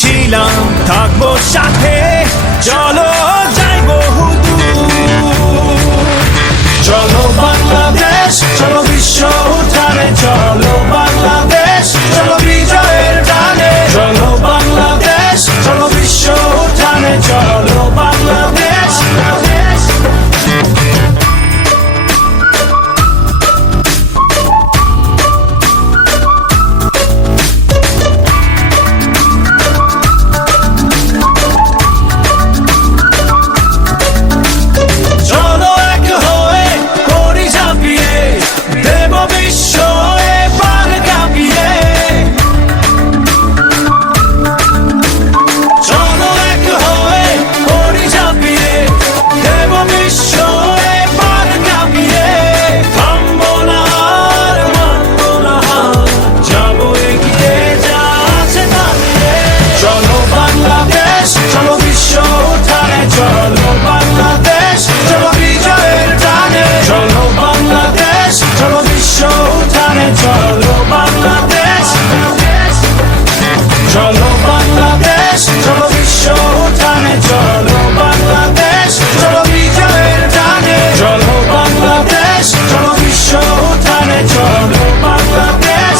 ছিলাম থাকবো সাথে, চলো যাই বহুদূর। চলো বাংলাদেশ, চলো বিশ্ব উঠানে, চলো বাংলাদেশ, চলো বিজয়ের টানে। চলো বাংলাদেশ, চলো বিশ্ব উঠানে, চলো বাংলাদেশ। চলো এক হয়ে করি ঝাঁপিয়ে, দেব বিশ্ব এবার কাঁপিয়ে। চলো এক হয়ে করি ঝাঁপিয়ে, দেব বিশ্ব এবার কাঁপিয়ে। থামবো না আর মানবো না হার, যাবো এগিয়ে যা আছে দাঁড়িয়ে। চলো বাংলাদেশ, চলো বিশ্ব উঠানে, চলো বাংলাদেশ, চলো বিজয়ের টানে। চলো বাংলাদেশ, চলো বিশ্ব উঠানে, চলো বাংলাদেশ। চলো বাংলাদেশ, চলো বিশ্ব উঠানে, চলো বাংলাদেশ, চলো বিজয়ের টানে। চলো বাংলাদেশ, চলো বিশ্ব উঠানে, চলো বাংলাদেশ।